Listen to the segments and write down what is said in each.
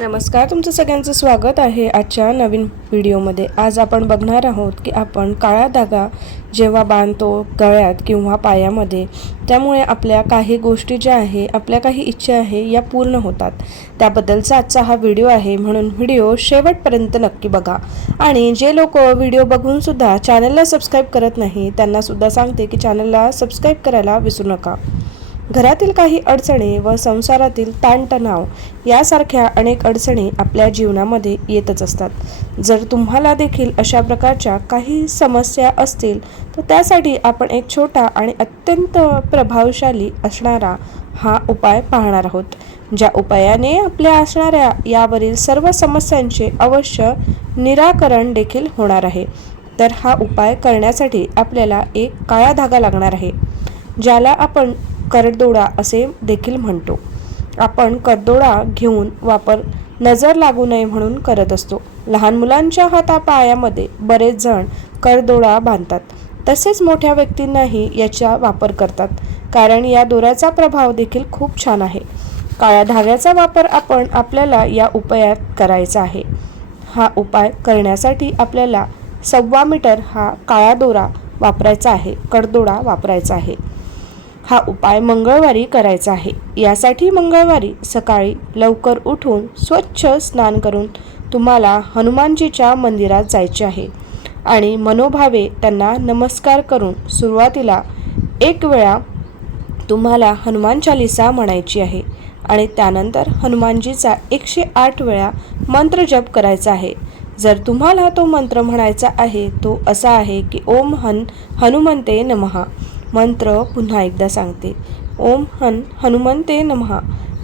नमस्कार तुमचं सगळ्यांचं स्वागत आहे आजच्या नवीन व्हिडिओमध्ये. आज आपण बघणार आहोत की आपण काळा धागा जेव्हा बांधतो गळ्यात किंवा पायामध्ये त्यामुळे आपल्या काही गोष्टी ज्या आहे आपल्या काही इच्छा आहे या पूर्ण होतात. त्याबद्दलचा आजचा हा व्हिडिओ आहे म्हणून व्हिडिओ शेवटपर्यंत नक्की बघा. आणि जे लोक व्हिडिओ बघूनसुद्धा चॅनलला सबस्क्राईब करत नाही त्यांनासुद्धा सांगते की चॅनलला सबस्क्राईब करायला विसरू नका. घरातील काही अडचणी व संसारातील ताणतणाव यासारख्या अनेक अडचणी आपल्या जीवनामध्ये येतच असतात. जर तुम्हाला देखील अशा प्रकारच्या काही समस्या असतील तर त्यासाठी आपण एक छोटा आणि अत्यंत प्रभावशाली असणारा हा उपाय पाहणार आहोत ज्या उपायाने आपल्या असणाऱ्या यावरील सर्व समस्यांचे अवश्य निराकरण देखील होणार आहे. तर हा उपाय करण्यासाठी आपल्याला एक काळा धागा लागणार आहे ज्याला आपण करदोडा असे देखील म्हणतो. आपण करदोडा घेऊन वापर नजर लागू नये म्हणून करत असतो. लहान मुलांच्या हातापायामध्ये बरेच जण करदोडा बांधतात. तसेच मोठ्या व्यक्तींनाही याचा वापर करतात. कारण या दोऱ्याचा प्रभाव देखील खूप छान आहे. काळ्या धाग्याचा वापर आपण आपल्याला या उपायात करायचा आहे. हा उपाय करण्यासाठी आपल्याला सव्वा मीटर हा काळा दोरा वापरायचा आहे कडदोडा वापरायचा आहे. हा उपाय मंगळवारी करायचा आहे. यासाठी मंगळवारी सकाळी लवकर उठून स्वच्छ स्नान करून तुम्हाला हनुमानजीच्या मंदिरात जायचे आहे आणि मनोभावे त्यांना नमस्कार करून सुरुवातीला एक वेळा तुम्हाला हनुमान चालिसा म्हणायची आहे आणि त्यानंतर हनुमानजीचा एकशे आठ वेळा मंत्र जप करायचा आहे. जर तुम्हाला तो मंत्र म्हणायचा आहे तो असा आहे की ओम हन हनुमंते नमहा मंत्र पुन्हा एकदा सांगते. ओम हन हनुमंते नमहा.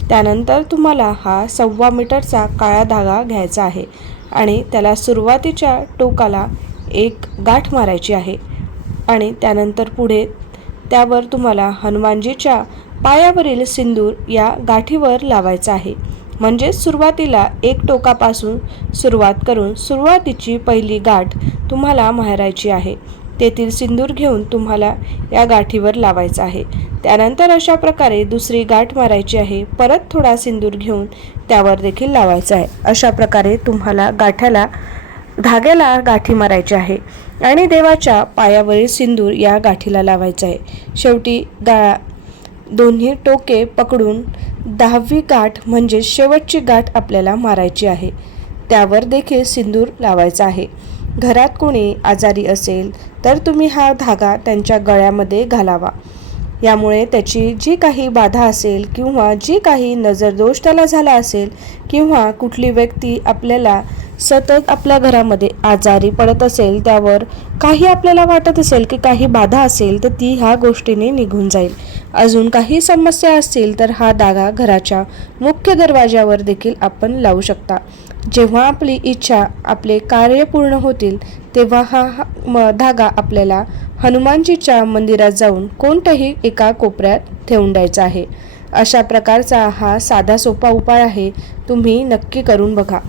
त्यानंतर तुम्हाला हा सव्वा मीटरचा काळा धागा घ्यायचा आहे आणि त्याला सुरुवातीच्या टोकाला एक गाठ मारायची आहे आणि त्यानंतर पुढे त्यावर तुम्हाला हनुमानजीच्या पायावरील सिंदूर या गाठीवर लावायचा आहे. म्हणजे सुरुवातीला एक टोकापासून सुरुवात करून सुरुवातीची पहिली गाठ तुम्हाला मारायची आहे. तेथील सिंदूर घेऊन तुम्हाला या गाठीवर लावायचा आहे. त्यानंतर अशा प्रकारे दुसरी गाठ मारायची आहे. परत थोडा सिंदूर घेऊन त्यावर देखील लावायचा आहे. अशा प्रकारे तुम्हाला गाठ्याला धाग्याला गाठी मारायची आहे आणि देवाच्या पायावरील सिंदूर या गाठीला लावायचा आहे. शेवटी गा दोन्ही टोके पकडून दहावी गाठ म्हणजे शेवटची गाठ आपल्याला मारायची आहे. त्यावर देखील सिंदूर लावायचा आहे. घरात कोणी आजारी असेल तर तुम्ही हा धागा त्यांच्या गळ्यामध्ये घालावा. यामुळे त्याची जी काही बाधा असेल किंवा जी काही नजरदोष त्याला झाला असेल किंवा कुठली व्यक्ती आपल्याला सतत आपल्या घरामध्ये आजारी पडत असेल त्यावर काही आपल्याला वाटत असेल की काही बाधा असेल तर ती ह्या गोष्टीने निघून जाईल. अजून काही समस्या असतील तर हा धागा घराच्या मुख्य दरवाज्यावर देखील आपण लावू शकता. जेव्हा आपली इच्छा आपले कार्य पूर्ण होतील तेव्हा हा हा म धागा आपल्याला हनुमानजीच्या मंदिरात जाऊन कोणत्याही एका कोपऱ्यात ठेवून द्यायचा आहे. अशा प्रकारचा हा साधा सोपा उपाय आहे तुम्ही नक्की करून बघा.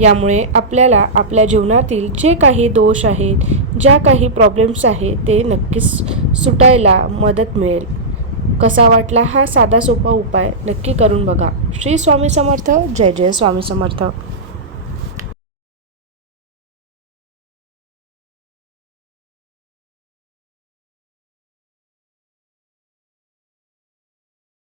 यामुळे आपल्याला आपल्या जीवनातील जे काही दोष आहेत ज्या काही प्रॉब्लेम्स आहेत ते नक्कीच सुटायला मदत मिळेल. कसा वाटला हा साधा सोपा उपाय नक्की करून बघा. श्री स्वामी समर्थ. जय जय स्वामी समर्थ.